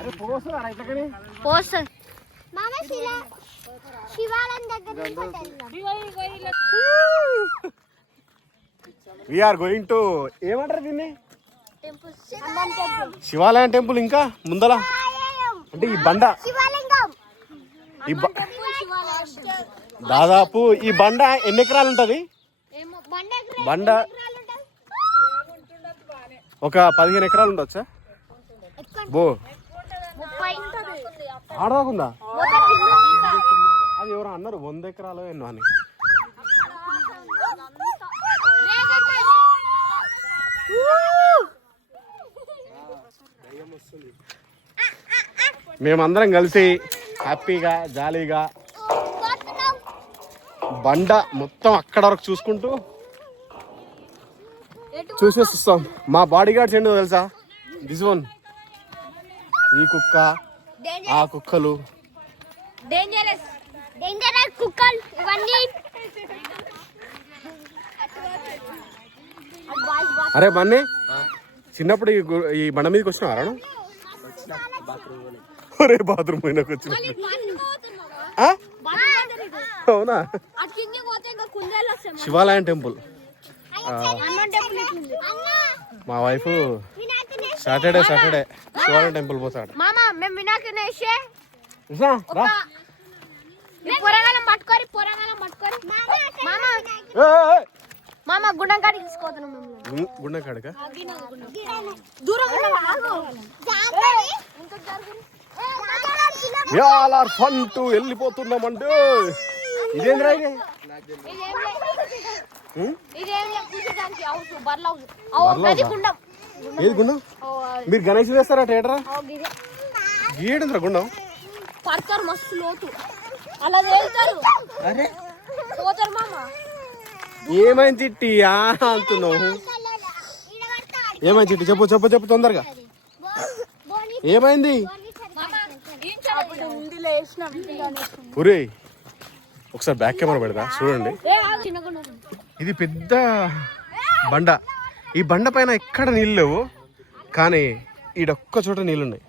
We are going to ఏమంటారు దీన్ని? శివాలయం టెంపుల్. ఇంకా ముందల అంటే ఈ బండ దాదాపు ఈ బండ ఎన్ని ఎకరాలు ఉంటది? బండ ఒక 15 ఎకరాలు ఉండొచ్చా? బో ఆడదాకుందా? అది ఎవరో అన్నారు 100 ఎకరాలు ఎన్నో అని. మేమందరం కలిసి హ్యాపీగా జాలీగా బండ మొత్తం అక్కడ వరకు చూసేస్తాం. మా బాడీ గార్డ్స్ ఏంటో తెలుసా? దిస్ వన్, ఈ కుక్క, ఆ కుక్కలు, అరే బన్నీ చిన్నప్పుడు ఈ బండ మీదకి వచ్చినారా? ఒరే బాత్రూమ్ పోయినాక వచ్చిన. అవునా? శివాలయం టెంపుల్. మా వైఫ్ సాటర్డే శివాలయం టెంపుల్ పోతాడు. గుండం కాడికా? Fun to వెళ్ళిపోతున్నామంటే ఇదేంద్రా? ఏది గుండం? మీరు గణేష్ వేస్తారా థియేటరా? గీయడంద్రా గుండం. ఏమైంది చిట్టి అంటున్నావు? ఏమైంది చిట్టి? చెప్పు తొందరగా. ఏమైంది? పురే ఒకసారి బ్యాక్ కెమెరా పెడతా చూడండి. ఇది పెద్ద బండ. ఈ బండ పైన ఎక్కడ నీళ్ళు లేవు, కానీ ఈడొక్క చోట నీళ్ళున్నాయి.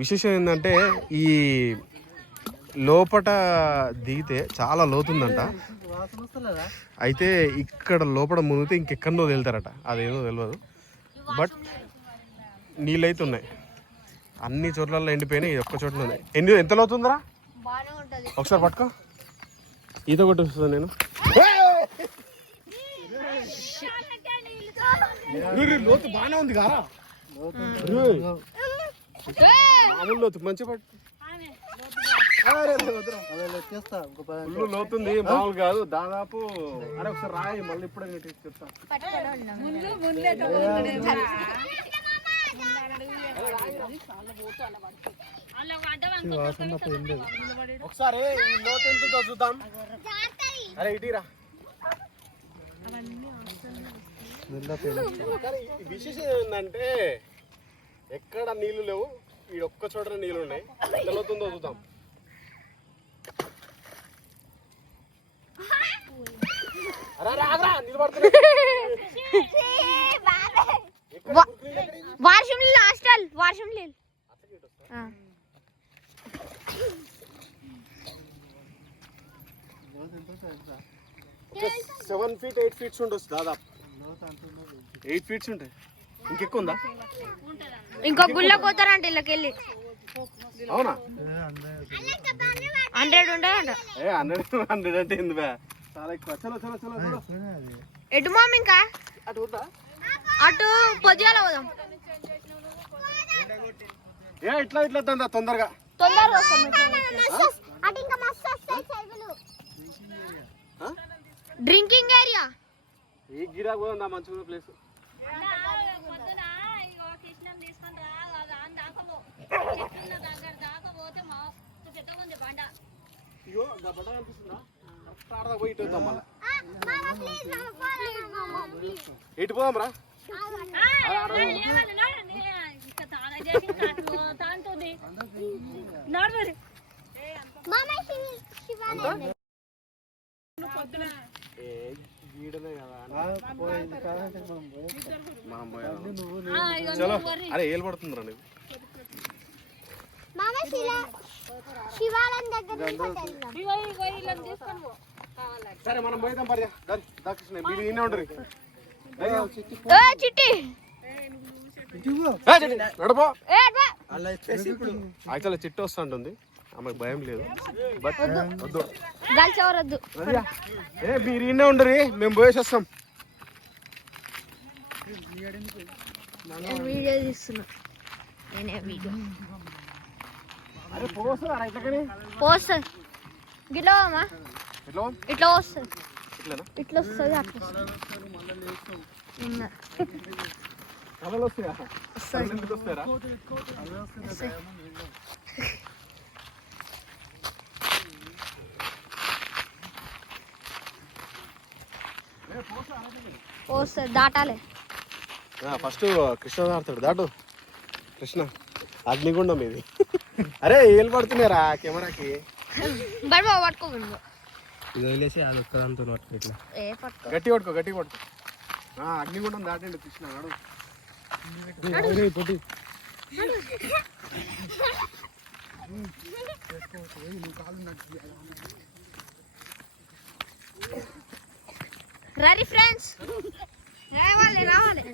విశేషం ఏంటంటే ఈ లోపట దిగితే చాలా లోతుందంట. అయితే ఇక్కడ లోపల మునిగితే ఇంకెక్కడో వెళ్తారట, అదేదో తెలియదు. బట్ నీళ్ళైతే ఉన్నాయి, అన్ని చోట్లలో ఎండిపోయినాయి, ఇది ఒక్క చోట్ల ఉన్నాయి. ఎంత లోతుందిరా? ఒకసారి పట్టుకో, ఈత కొట్టిస్తుంది నేను. లోతు బాగానే ఉంది కదా, మామూలు లోతు, మంచిగా పట్టు. లోతుంది మామూలు కాదు దాదాపు. అరే ఒకసారి రాయి, మళ్ళీ ఇప్పుడే చెప్తా. ఒకసారి లోతు ఎంతో చూద్దాం. అరే ఇటీరా. విశేషం ఏంటంటే ఎక్కడ నీళ్లు లేవు, ఈ ఒక్క చోట నీళ్ళు ఉన్నాయి. ఎంత లోతుందో చూద్దాం. వర్షం లేదు. 7 feet 8 feet ఉండొచ్చు దాదాపు. 8 feet ఉంటాయి. ఇంకెక్కువ ఉందా? ఇంకో గుళ్ళ పోతారంట ఇళ్ళకెళ్ళి. అవునా? 100 ఉంటాయంట. 100 అంటే ఏంది బా, చాలా ఎక్కువ. చలో ఎటు మామ? ఇంకా అటు పొద్దుగాల పోదాం. ఇట్లా తొందరగా డ్రింకింగ్ ఏరియా. ఈ గిడా పోదా మంచిగా ప్లేస్. ఎటు పోదాం రా? చలో. అరే ఏలు పడుతుందిరా నీకు. సరే మనం పోయిద్దాం పర్య కృష్ణ మీరు ఈయనే ఉండరు చిట్టి నడపో యాక్చువల్లీ చిట్టు వస్తుంటుంది ఆమెకు భయం లేదు బట్ వద్దు గల్చవరొద్దు మీరు ఈయనే ఉండరు మేము పోయేసి వస్తాం వీడియో తీస్తున్నా నేనే వీడియో అరే పోస్తారా ఇట్లకని పోస్తుంది గిట్లా అమ్మా ఎట్లా ఇట్లా వస్తుంది ఇట్లనా ఇట్లా వస్తుంది అట్లా కళలు వస్తాయా వస్తుంది ఎందుకు వస్తారా వస్తుంది దాటాలి ఫస్ట్ కృష్ణ ఆడతాడు దాటు కృష్ణ అగ్నిగుండం ఇది అరే ఏళ్ళు పడుతున్నారా కెమెరాకి బడి పట్టుకోకండి ఇది వదిలేసి అది ఒక్కదాంతో పట్టుకో ఇట్లా ఏ పట్టుకో గట్టి పట్టుకో అగ్నిగుండం దాటండి కృష్ణ నాడు పొట్టి రెడీ ఫ్రెండ్స్ రావాలి రావాలి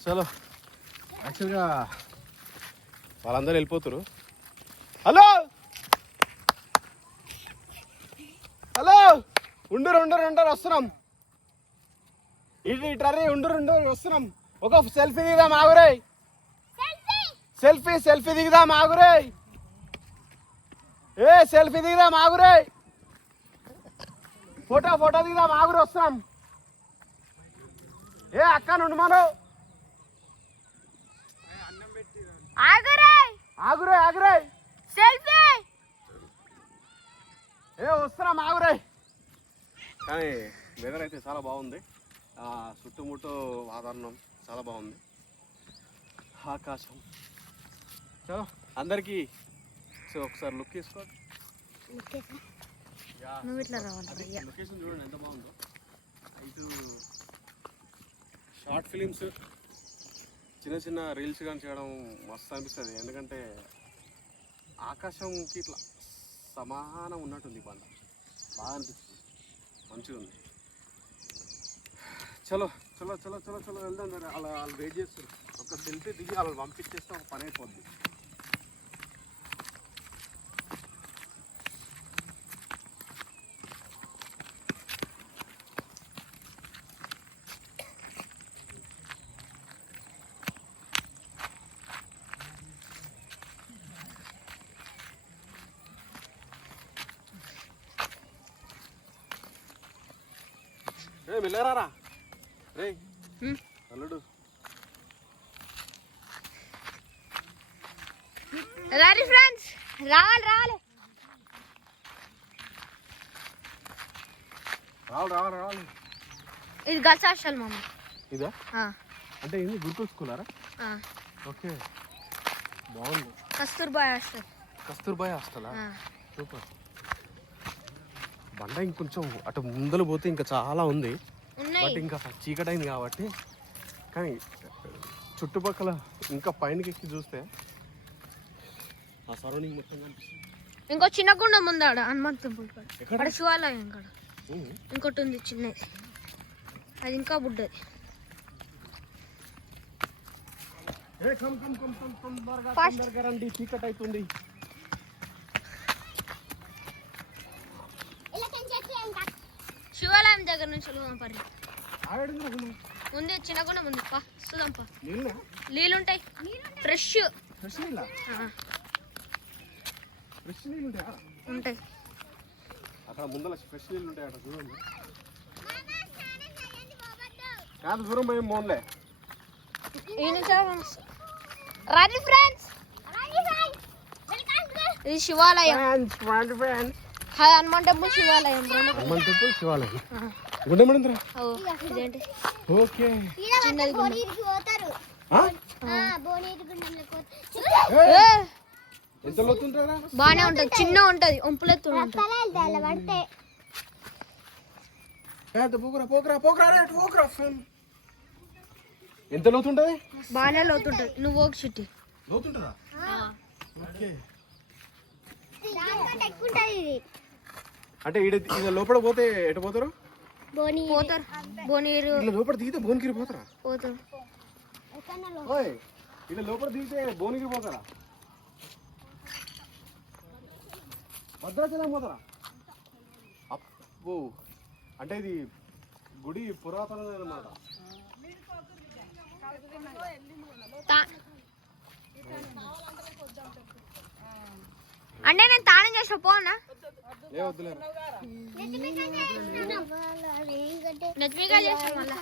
చలో యాక్చువల్గా వాళ్ళందరూ వెళ్ళిపోతారు హలో హలో ఉండరు వస్తున్నాం ఇట్రీ ఉండరు వస్తున్నాం ఒక సెల్ఫీ దిగుదాం ఆగురే సెల్ఫీ దిగుదాం ఆగురే సెల్ఫీ దిగుదాం ఆగురే ఫోటో దిగుదాం ఆగురే వస్తున్నాం అక్క నుండి మనం ఆగురే సెల్ఫీ వస్తున్నాం ఆగురే కానీ వెదర్ అయితే చాలా బాగుంది చుట్టుముట్టు వాతావరణం చాలా బాగుంది ఆకాశం చలో అందరికీ సో ఒకసారి లుక్ తీసుకోండి నువ్వు ఇట్లా రావాలి లొకేషన్ చూడండి ఎంత బాగుందో ఇటు షార్ట్ ఫిలిమ్స్ చిన్న రీల్స్ కానీ చేయడం మస్తు అనిపిస్తుంది ఎందుకంటే ఆకాశంకి ఇట్లా సమానం ఉన్నట్టుంది పంట బాగా అనిపిస్తుంది మంచిగా ఉంది చలో వెళ్దాం అలా వాళ్ళు వెయిట్ చేస్తారు ఒక సెల్ఫీ దిగి వాళ్ళు పంపించేస్తే ఒక పని అయిపోద్ది మిల్లరారా రే అల్లుడు రెడీ ఫ్రెండ్స్ రావాలి రావాలి ఇది గర్ల్స్ హాస్టల్ మామ ఇదా అంటే ఏంది గురుకుల్ స్కూలారా ఓకే బాగుంది కస్తూర్బాయ్ హాస్టలా సూపర్ బండ ఇంకొంచెం అటు ముందలు పోతే ఇంకా చాలా ఉంది బట్ ఇంకా చీకటి అయింది కాబట్టి కానీ చుట్టుపక్కల ఇంకా పైనకి ఎక్కి చూస్తే ఆ సరౌండింగ్ మొత్తం కనిపిస్తుంది ఇంకో చిన్న గుండం ఉంది ఆడ హనుమంత్ టెంపుల్ కాడ శివాలయం కాడ ఇంకోటి ఉంది చిన్నది అది ఇంకా బుడ్డది చీకటి అవుతుంది శివాలయం దగ్గర నుంచి పర్రి ఉంది చిన్న గుండం ఉంది చూద్దాంపా నీళ్ళు ఉంటాయి ఫ్రెష్ ఉంటాయి అక్కడ ముందర ఫ్రెష్ నీళ్ళు ఉంటాయి అక్కడ చూడండి కాదు దూరం పోయి మోన్లే రాజీ ఫ్రెండ్స్ ఇది శివాలయం హనుమాన్ టెంపుల్ శివాలయం ఇదేంటి ఓకే చిన్నది ఎంత లోతుంటారా? బానే ఉంటది, చిన్న ఉంటది, ఒంపులెత్తు ఉంటది. ఎంత లోతుంటది? బానే లోతుంటది. నువ్వు ఒక చిట్టి లోతుంటదా? ఓకే. అంటే ఈడ లోపల పోతే ఎటు పోతారు? పోతారు బోనీరు ఇట్లా లోపల దిగితే భువనగిరి పోతారా? పోతారు. ఓయ్ ఇట్లా లోపల దిగితే భువనగిరి పోతారా? భద్రాచలం పోతారా? అప్పు అంటే ఇది గుడి పురాతనమైన అన్నమాట. అంటే నేను తాళం చేసిన పోనా ఏ వద్దులే. నెత్తిగా చేసిన మళ్ళా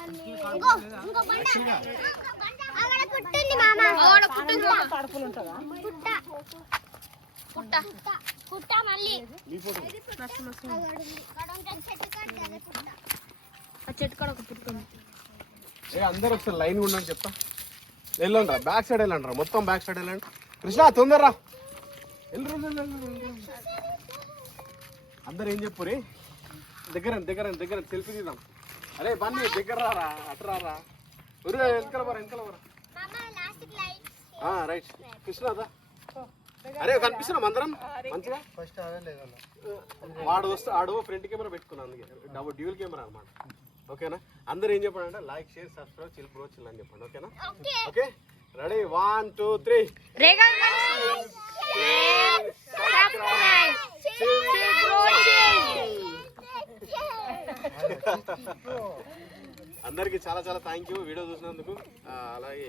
మీ ఫోటో ఆ చెట్టు కాడ ఒక పుట్టుంది. ఏ అందరు ఒకసారి లైన్ ఉండని చెప్తా. వెళ్ళండి రా, బ్యాక్ సైడ్ వెళ్ళండి రా, మొత్తం బ్యాక్ సైడ్ వెళ్ళండి. కృష్ణ తొందరరా, అందరు ఏం చెప్పు రే, దగ్గర దగ్గర సెల్ఫీ తీద్దాం. అరే బన్నీ దగ్గర రారా, అటు రారా, వెనకాల బరా, వెనకాల బరా. రైట్ కృష్ణదా, అరే కనిపిస్తున్నాం అందరం మంచిగా. ఫస్ట్ వాడు వస్తే ఆడు ఫ్రంట్ కెమెరా పెట్టుకున్నాను, అందుకే డ్యూల్ కెమెరా అనమాట. ఓకేనా? అందరు ఏం చెప్పండి అంటే like share subscribe chill bro chill అని చెప్పండి. ఓకేనా? Okay ready 1 2 3. అందరికి చాలా చాలా థ్యాంక్ యూ వీడియో చూసినందుకు. అలాగే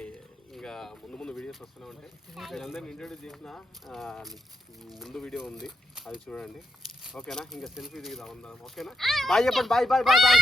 ఇంకా ముందు వీడియోస్ వస్తూనే ఉంటాయి. మీరందరిని ఇంట్రొడ్యూస్ చేసిన ముందు వీడియో ఉంది, అది చూడండి. ఓకేనా? ఇంకా సెల్ఫీ దిగుదాం అందరం. ఓకేనా? బాయ్ చెప్పండి. Bye bye bye bye.